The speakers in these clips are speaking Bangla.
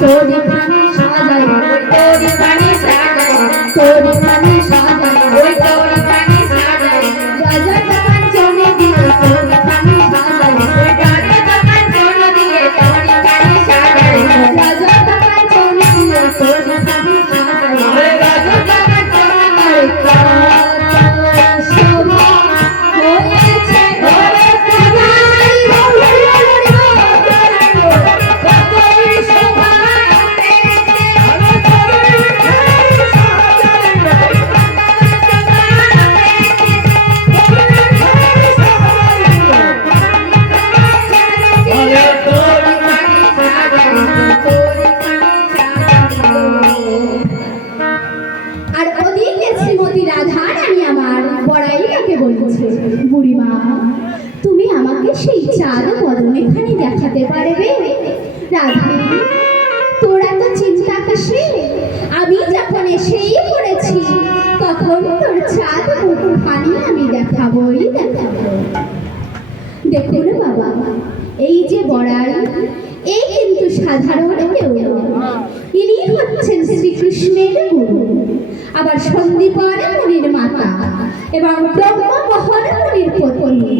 তোরি খানি সাজাই তোরি খানি সাজাই তোরি খানি সাজাই ওই তোরি খানি সাজাই রাজা দোকান জমি দিয়ে তোরি খানি সাজাই ওই রাজা দোকান জমি দিয়ে তোরি খানি সাজাই রাজা দোকান জমি দিয়ে তোরি খানি সাজাই রাজা দোকান জমি দিয়ে বুড়িমা তুমি আমাকে সেই চাঁদ বদনেখানি দেখাতে পারবে? রাধে তোরা তো চিন্তা কিসে, আমি যখন এসেই পড়েছি তখন তোর চাঁদ মুখখানি আমি দেখাবই দেখাবো। দেখুন বাবা, এই যে বড়াই এই কিন্তু সাধারণ কেউ নয়, ইনি হচ্ছেন শ্রীকৃষ্ণের গুরু, আবার সন্দীপন মুনির মাতা এবং ব্রহ্মমোহন মুনির পত্নী।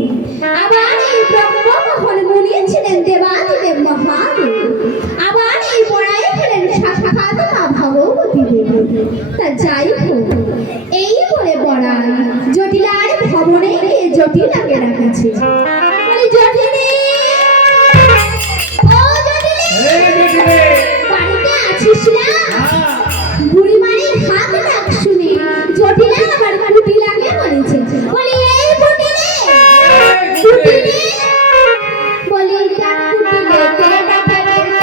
আবার এই ব্রহ্মমোহন মুনি ছিলেন দেবাদিদেব মহাদেব, আবার এই বড়াই হলেন সাক্ষাৎ মা ভগবতী দেবী। তা যাই হোক, এই বলে বড়াই জটিলার ভবনে গিয়ে জটিলাকে ডাকেছে। জটিলে বাড়িতে আছিস না? বুড়িমারির হাত ডাক শুনে জটিলা আবার কুটিলাকে বলেছে, বলি এই কুটিলে কুটিলে বলি ডাক কুটিলে কে ডাকে রে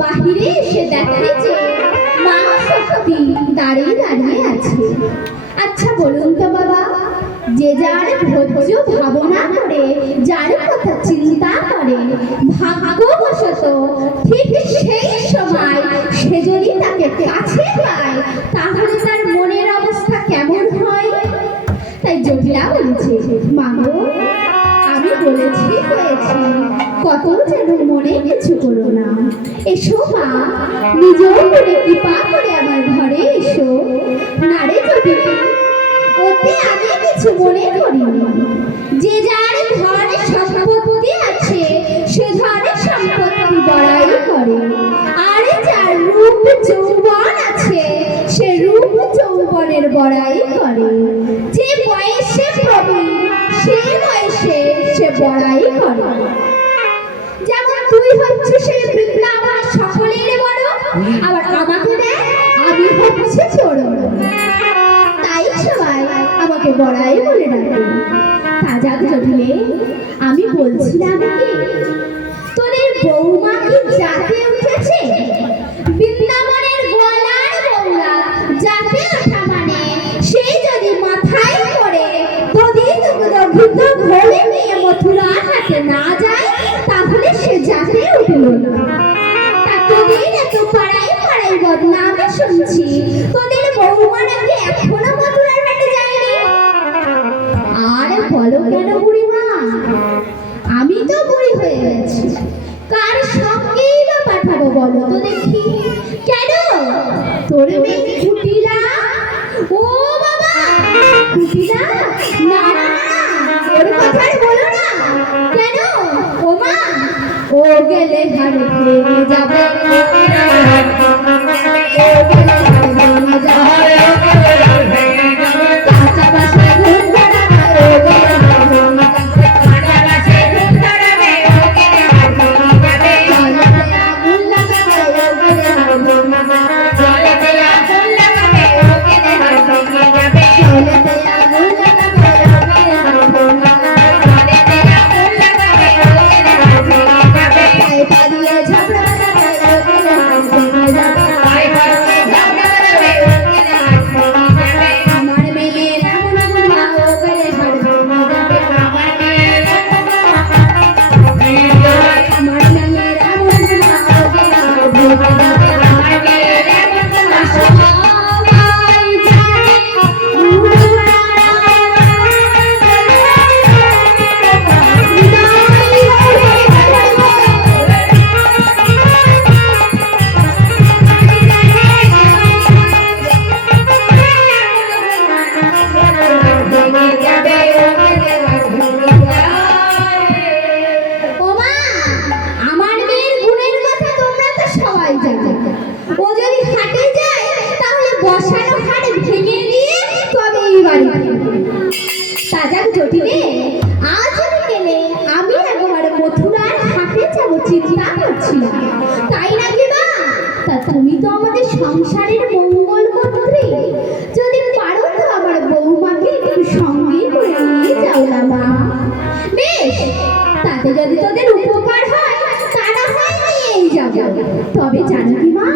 বাহিরে এসে দেখে যে মা শক্তি দাঁড়িয়ে দাঁড়িয়ে আছে। আচ্ছা বলুন তো বাবা, যে যার ধৈর্য ভাবনা করে যার কথা চিন্তা করে ভাগ্যবশত ঠিক সেই সময় সে যদি তাকে কাছে পায় তাহলে তার মনের অবস্থা কেমন হয়? তাই জটিলা বলেছে, মা গো আমি বলেছি হয়েছি, কত যেন মনে কিছু করো না, এসো মা নিজেও করে কৃপা করে আমার ঘরে এসো। নারে যদি ওতে আমি কিছু মনে করিনি, যে যার ধনে সম্পত্তি আছে সে ধনে সম্পত্তি বড়াই করে, আর যার রূপ যৌবন আছে সে রূপ যৌবনের বড়াই করে, যে বয়সে প্রবীণ সে বয়সে সে বড়াই করে। যেমন তুই হচ্ছিস সেই বৃন্দাবন সকলের বড়, আবার আমাকে দেখ আমি হচ্ছে ছোট, তাই সবাই আমাকে বড়াই বলে ডাকে। তাজা জটিলে আমি বলছিলাম কি তোদের বৌমা কি জাতে উঠেছে? বৃন্দাবনের গোয়ালার বৌলা জাতে ওঠা মানে সে যদি মাথায় করে দুগ্ধ ঘরে নিয়ে মথুরা হাতে না যায় তাহলে সে জাতে উঠল না। তা তোদের এত পাড়ায় পাড়ায় বদনামে শুনছি তোদের বৌমা নাকি এখনো মথুরার হাটে যায়নি। আর বলো কেন বুড়িমা, আমি তো বুড়ি হয়ে গেছি, কার সঙ্গেই বা পাঠাবো বলো তো দেখি? কেন তোর মেয়ে কুটিলা? ও বাবা কুটিলা, না না ওর কথাই বলো না। কেন ও মা, ও গেলে ঘরে ফিরে যাবে, ও গেলে ঘরে যাবে, কাঁচা বাসে ঘুম ধরা, ও গেলে ঘরে পারছি না, তাই নাকি মা? তা তুমি তো আমাদের সংসারের মঙ্গল কর্ত্রী, যদি পারো তো আমার বৌমাকে একটু সঙ্গে করে নিয়ে যাও না মা। বেশ, তাতে যদি তোদের উপকার হয় তারা হয় নিয়েই যাবো। তবে জানো কি মা,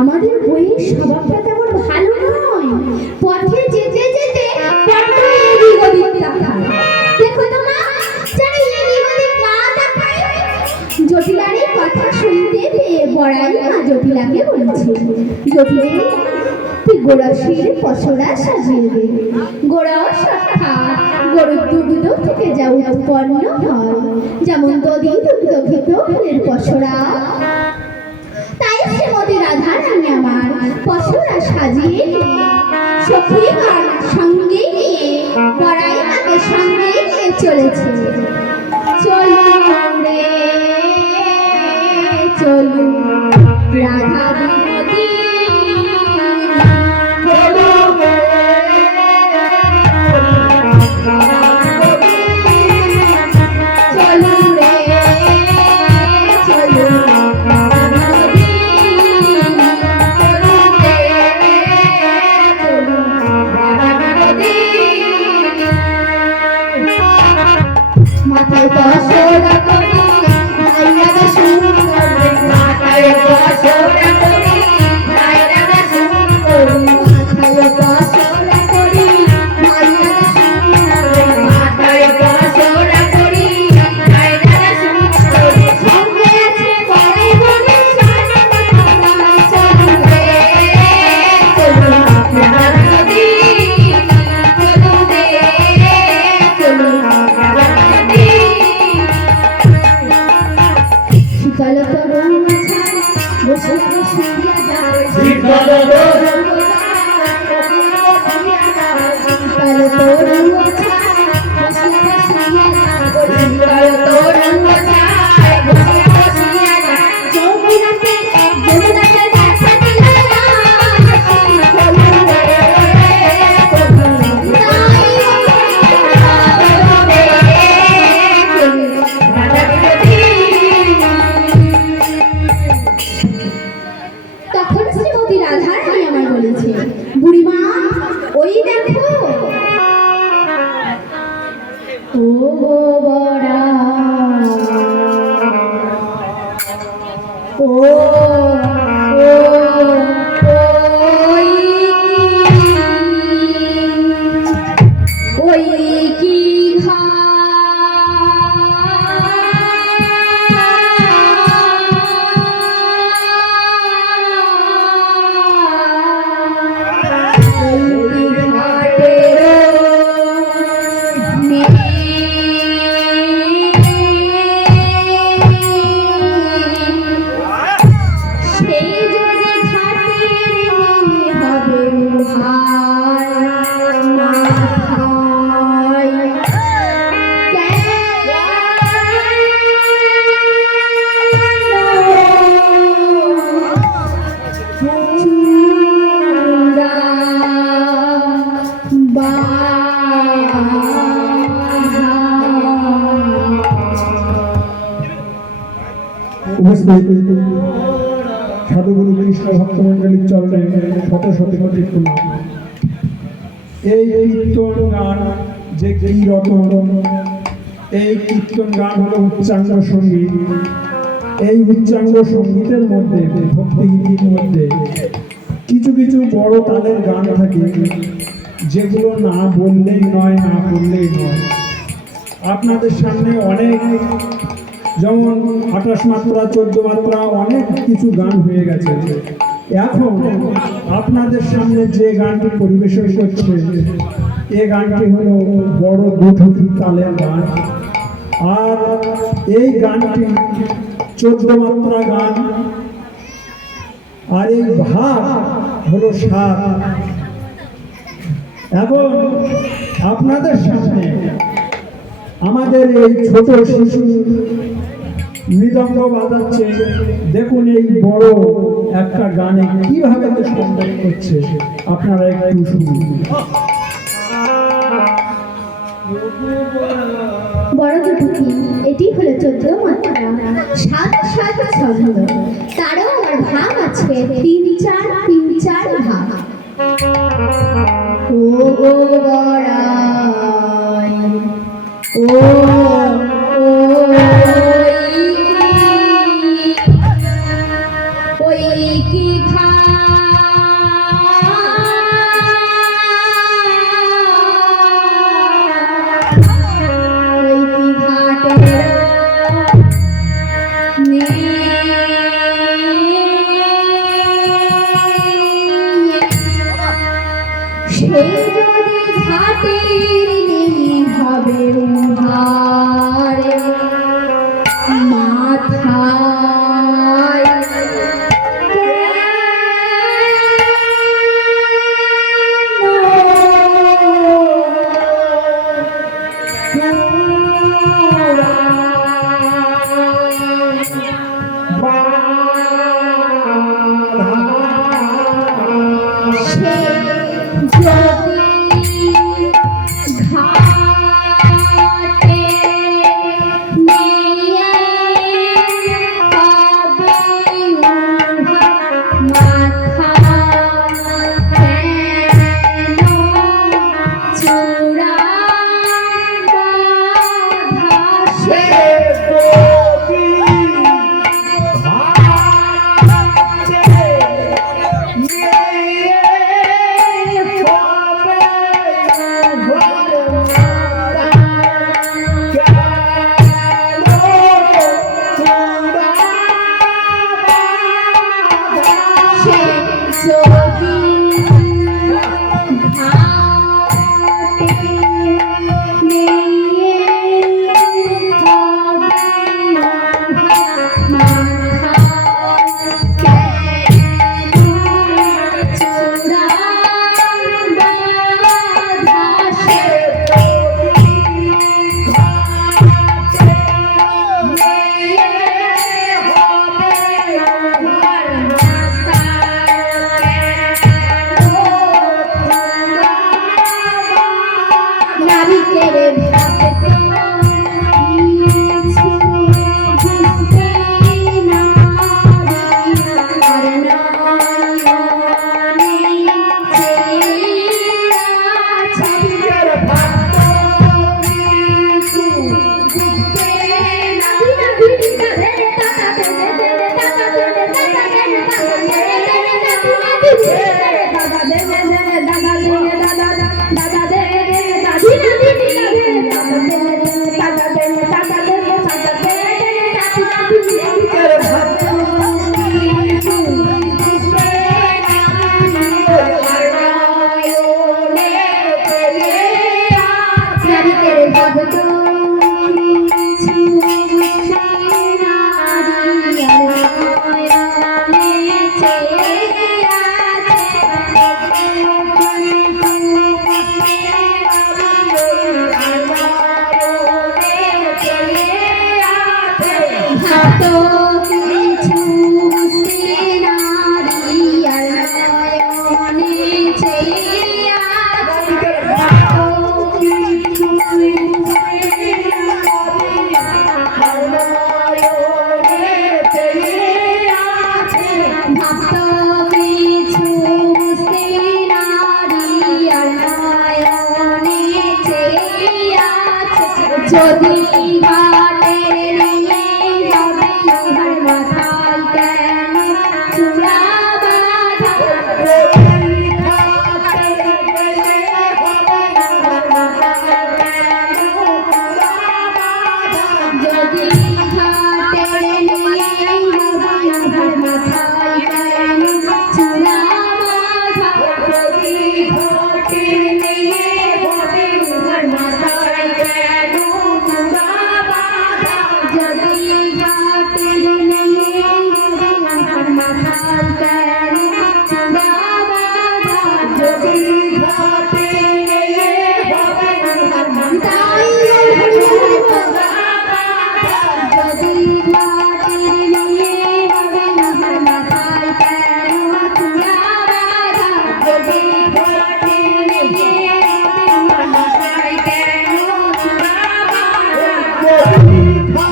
আমাদের বইয়ের স্বভাবটা তেমন ভালো নয়। পথে যেতে যেতে বড্ড এদিক ওদিক তাকায়। দেখো তো মা, যেন এদিক ওদিক না তাকায়। জটিলার এই কথা শুনতে পেয়ে বড়াই মা জটিলাকে বলেছে, জটিলে তুই গোড়াশির পশরা সাজিয়ে দে। গোড়া সাক্ষাৎ গরুর দুগ্ধ থেকে যা উৎপন্ন হয়, যেমন দধি দুগ্ধ ঘিত ফুলের পশরা, তাই শ্রীমতী রাধা রানী আমার পশরা সাজিয়ে সখীগণ সঙ্গে নিয়ে বড়াই মাকে সঙ্গে নিয়ে চলেছে। চলুন রে চলুন রাধা বিনোদী, মাথায় পশরা করি নাইরা সুন্দর, মাথায় পশরা করি নাইরা সুন্দর, মাথায় পশরা করি নাইরা সুন্দর, মাথায় পশরা করি নাইরা সুন্দর, সঙ্গে আছে বড়াই বলে সারা কথা চলবে। চলুন রাধা নদী, চলুন রে চলুন রাধা নদী। শীতল তরুণ বসে শুইয়া যায়, শীতল তরুণ শীতল তরুণ বসে শুইয়া যায়, শীতল তরুণ বসে শুইয়া যায়, যমুনাতে যমুনাতে দেখা দিল না, চলুন রে চলুন নাই চলুন রাধা বিনোদী। তখন শ্রীমতী রাধা রানী আমায় বলেছে, বুড়িমা ওই দেখো, ও গো বড়া, ও ও ওই কি উপস্থিত সাধুগুরু কৃষ্ণ ভক্তমণ্ডলীর চরণে শত শত কোটি প্রণাম। এই কীর্তন গান যে কি রতন, এই কীর্তন গান হলো উচ্চাঙ্গ সঙ্গীত। এই উচ্চাঙ্গ সঙ্গীতের মধ্যে ভক্তিগীতির মধ্যে কিছু কিছু বড় তালের গান থাকে, যেগুলো না বললেই নয়, না বললেই নয়। আপনাদের সামনে অনেক, যেমন 28 মাত্রা 14 মাত্রা অনেক কিছু গান হয়ে গেছে। এখন আপনাদের সামনে যে গানটি পরিবেশন করছে, এই গানটি হলো বড় দুঠুকি তালের গান। আর এই গানটি 14 মাত্রা গান, আর এই ভাব হলো 7। এখন আপনাদের সামনে আমাদের এই ছোট শিশু মৃদঙ্গ বাজাচ্ছে, দেখুন এই বড় একটা গানে কিভাবে সুন্দর করছে, আপনারা একটু শুনুন। বড় দুটুকি এটি হলো 14 মাত্রা, 7 7 ছন্দ। তারও আমার ভাগ আছে 3 4 3 4 ভাগ। ও গো গড়াই, ও ওই কি সেই যদি ঘাটের নেই হবে উহারে মাথায় সে যদি ঘাটে নিয়ে হবে মাথা কেন চূড়া বাঁধা সে যদি ঘাটের নিয়ে হবে ইহার মাথায় কেন চূড়া বাঁধা যদি ঘাটের নিয়ে হবে ইহার মাথায় কেন চূড়া বাঁধা যদি ঘাটের নিয়ে হবে ইহার মাথায় কেন Bye.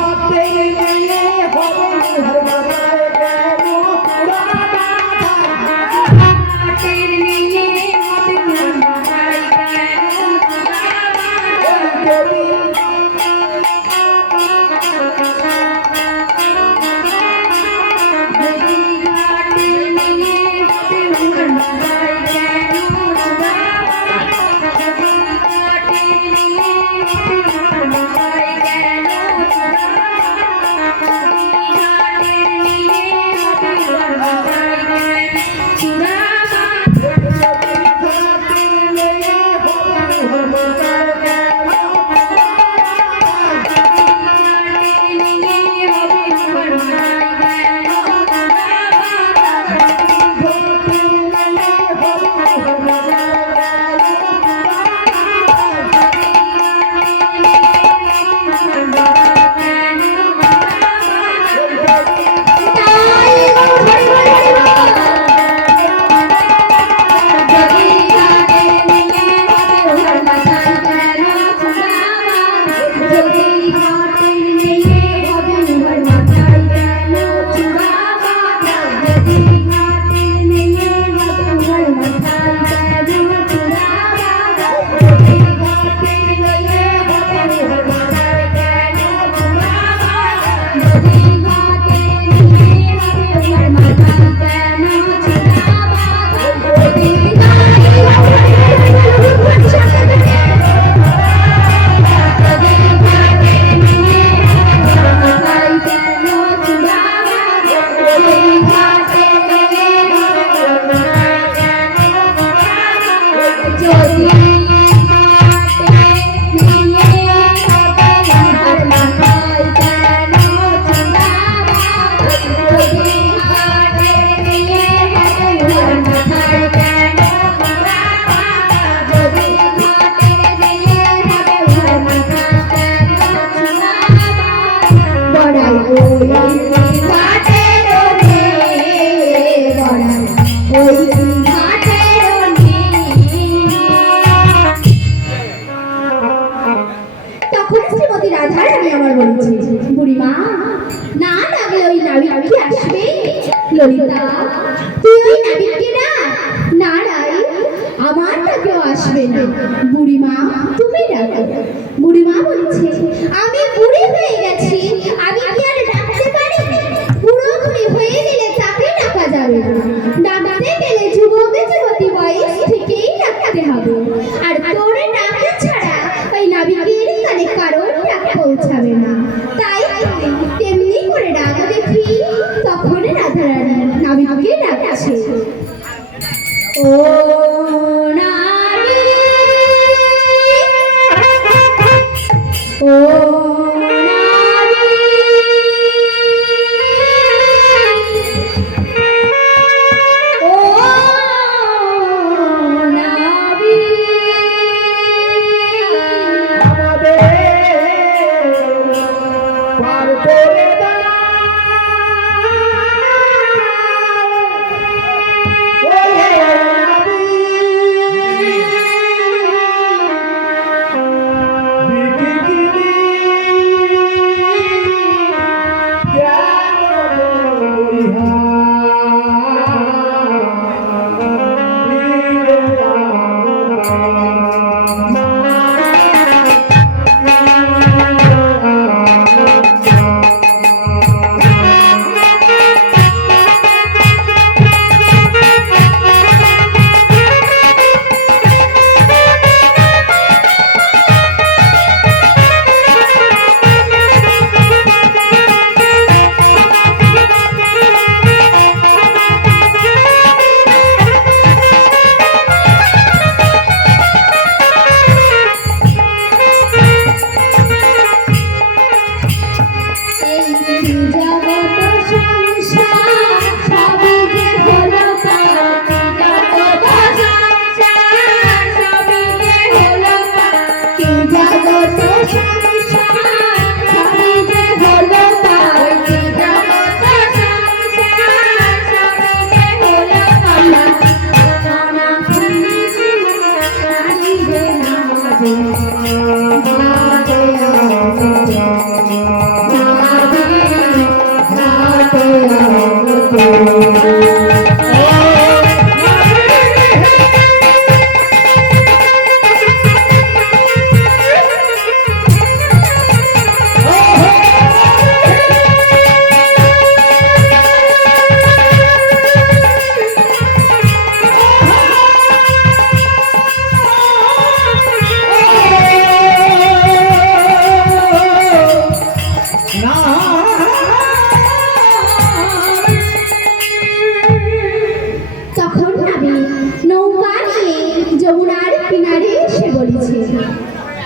বুড়িমা না ডাকলে ওই নাবিক কি আসবে? ললিতা তুই ওই নাবিককে ডাক। না রাই, আমার ডাকেও আসবে না। বুড়িমা তুমি ডাকো। বুড়িমা বলছে আমি বুড়ি হয়ে গেছি, আমি কি আর ডাকতে পারি? বুড়ো বুড়ি হয়ে গেলে তাকে ডাকা যাবে না, ডাকতে গেলে যুবক যুবতী বয়স থেকেই ডাকতে হবে। আর তোর ডাকে ছাড়া ওই নাবিকের কানে কারোর ডাক পৌঁছাবে না। তাই তেমনি করে ডাক দেখি। তখন রাধারানী নাবিককে ডাকছে, ও নাবিক, ও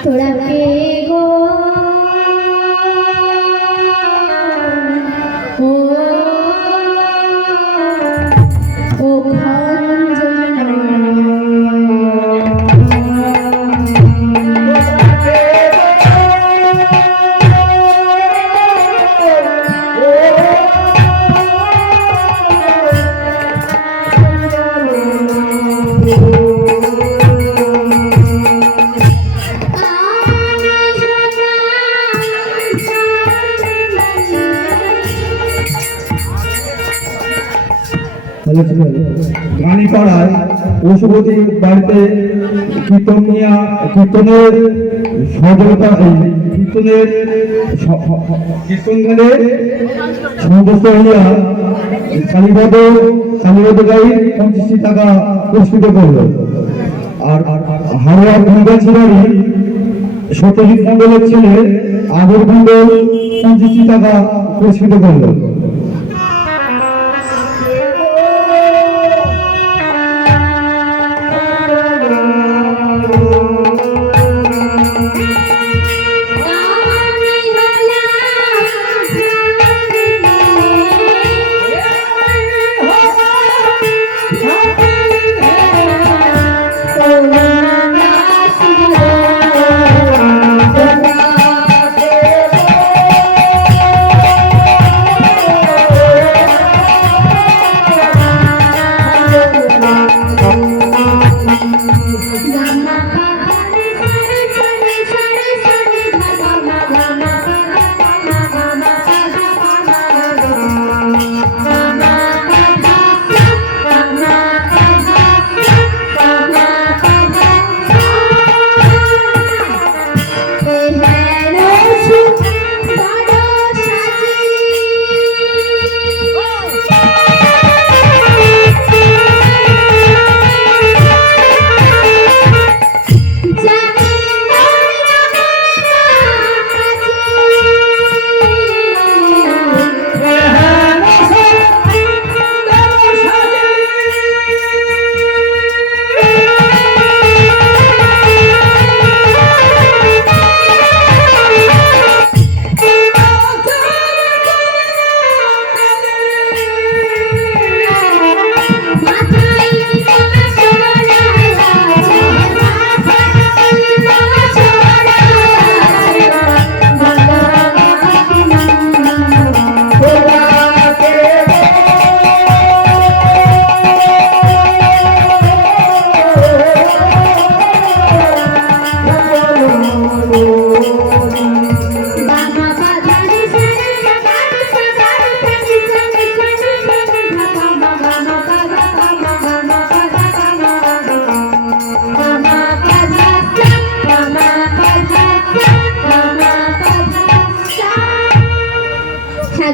তোরা কে গো ও ও গানীপাড়ায় পশুপতির বাড়িতে কীর্তনের সহযোগিতা কীর্তন গানে সন্তুষ্ট হইয়া কালীপদ গাই 25 টাকা পুরস্কৃত করল। আর হাওড়া ফুলগাছিবাড়ি সত্যজিৎ মন্ডলের ছেলে আদর মন্ডল 25 টাকা পুরস্কৃত করল।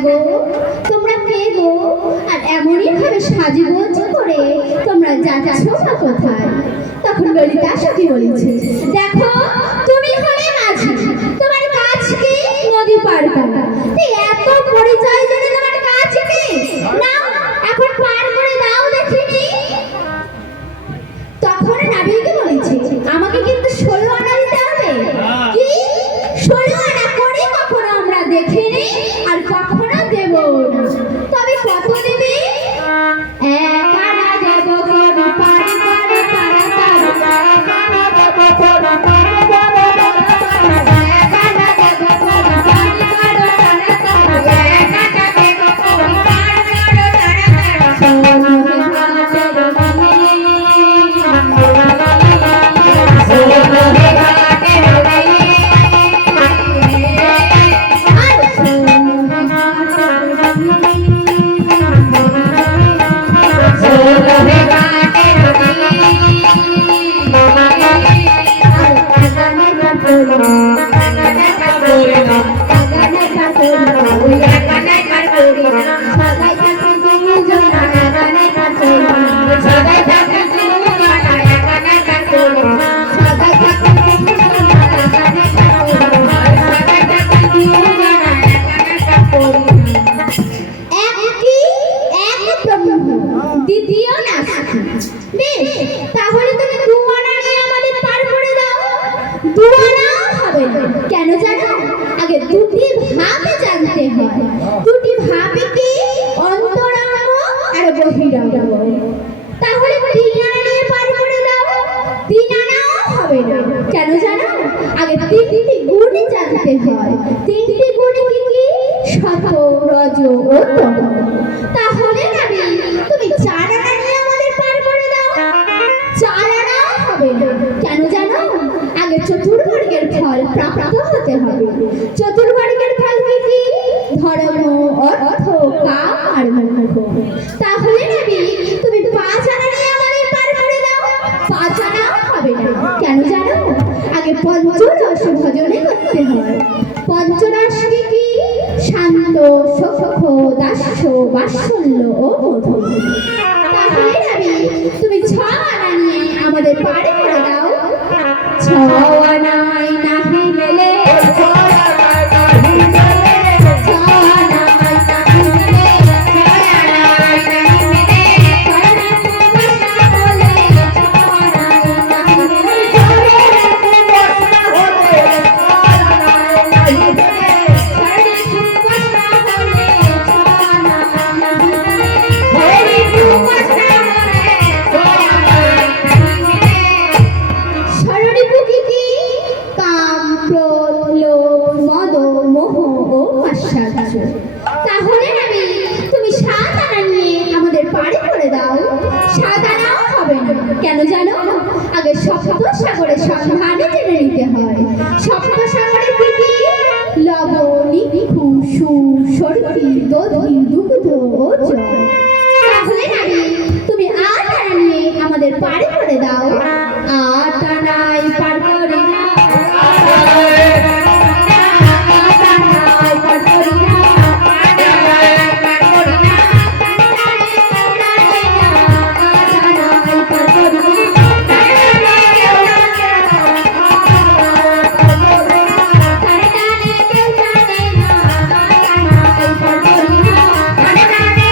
গো, তোমরা কে গো? আর এমনই ভাবে সাজগোজ করে তোমরা যাচ্ছ না কোথায়? তখন ললিতা সখী বলেছে, দেখো তুমি হলে মাঝি, তোমার কাজ কি? নদী পার করা। এত পরিচয় জেনে তোমার কাজ কি? না, এখন পার করে দাও দেখিনি। তখন নাবিকে বলেছে, আমাকে কিন্তু 16 আনা দিতে হবে। কি 16 আনা করে কখনো আমরা দেখিনি আর কখনো দেব না। তবে কত দেবে? 1 আনা দেব করে পার করে তাড়াতাড়ি। 1 আনা দেব করে পার করে তাড়াতাড়ি। 1 আনা দেব করে পার করে তাড়াতাড়ি। 1 আনা দেব করে পার করে তাড়াতাড়ি। সোনার ঘাটের দ্বিতীয় নাস্তি। বেশ, তাহলে তুমি 2 আনা নিয়ে আমাদের পার করে দাও। 2 আনা হবে না, কেন জানো? আগে দুটি ভাবে জানতে হয়। দুটি ভাবে কি? অন্তরঙ্গ আর বহিরঙ্গ। তাহলে 3 আনা নিয়ে পার করে দাও। 3 আনাও হবে না, কেন জানো? আগে 3টি গুণ জানতে হয়। 3টি গুণ কি কি? সত, রজ ও তম। তাহলে নাবি তুমি 4 আনা নিয়ে আমাদের পার করে দাও। 4 আনা হবে না, কেন জানো? আগে চতুর্বর্গের ফল প্রাপ্ত হতে হবে। চতুর্বর্গের ফল কি কি? ধর্ম, অর্থ, কাম আর মোক্ষ। তাহলে নাবি তুমি 5 আনা নিয়ে আমাদের পার করে দাও। 5 আনা হবে না, কেন জানো? আগে পঞ্চরস ভজনে করতে হয়। পঞ্চরস কি কি? শান্ত, সখ্য, দাস্য, বাৎসল্য ও মধু। তাহলে নাবি তুমি 6 আনা নিয়ে আমাদের পার করে দাও। 6 আনায় নাহি মেলে, 6 আনায় নাহি মেলে, 6 আনায় নাহি মেলে, 6 আনায় নাহি মেলে, 6 আনায় বর্ষা হলে, 6 আনায় নাহি মেলে, 6 আনায় বর্ষা হলে, 6 আনায় নাহি মেলে, 6 আনায় বর্ষা হলে, 6 আনায় নাহি মেলে, 6 আনায় বর্ষা হলে, 6 আনায় নাহি মেলে। ষড়রিপু কি কি? কাম, ক্রোধ, লোভ, মদ, মোহ ও মাৎসর্য। তাহলে নাবি তুমি 7 আনা নিয়ে আমাদের পার করে দাও। 7 আনাও হবে না, কেন জানো? আগে সপ্ত সাগরের সন্ধানে জেনে নিতে হয়। সপ্ত সাগরে কি কি? লবণ, ইক্ষু, সুর, সর্পি, দধি, দুগ্ধ ও জল। তাহলে নাবি তুমি 8 আনা নিয়ে আমাদের পার করে দাও। 8 আনায় পার করে না, 8 আনায় পার করে না, 8 আনায় পার করে না, 8 আনায় পার করে না, 8 আনায় কেউ জানে না, 8 আনায় কেউ জানে না, 8 আনায় পার করে না, 8 আনায় কেউ জানে না, 8 আনায় কেউ জানে না, 8 আনায়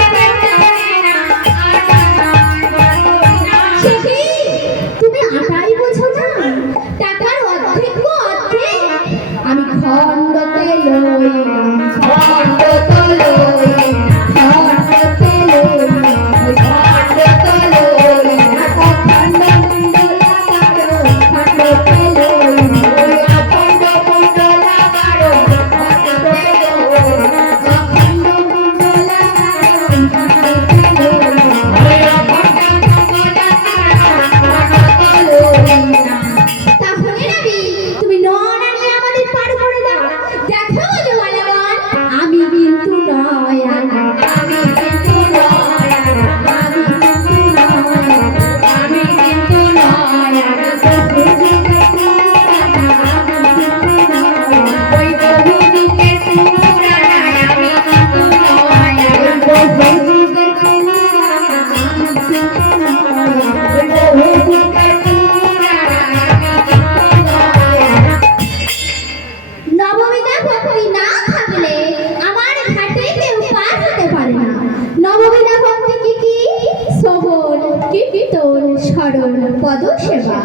পদ সেবা,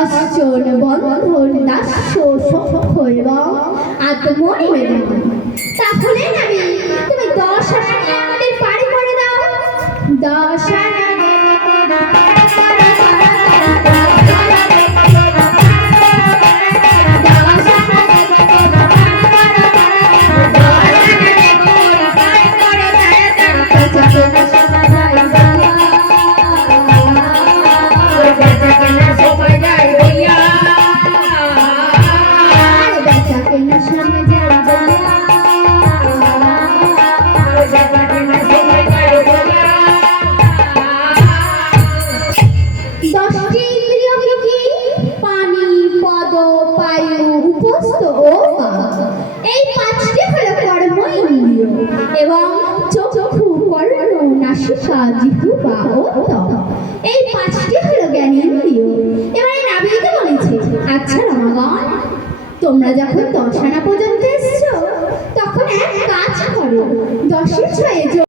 অশ্চন বন্ধন দাস্য সখ্য এবং আত্মনিবেদন। তাহলে নাবি তুমি 10 আনা নিয়ে আমাদের পারি করে দাও। 10 আনা এবং চক্ষু কর্ণ নাসিকা জিহ্বা ও ত্বক, এই 5টি হলো জ্ঞানেন্দ্রিয়। এবারে নাবিকে বলেছে, আচ্ছা রমাগণ, তোমরা যখন 10 আনা পর্যন্ত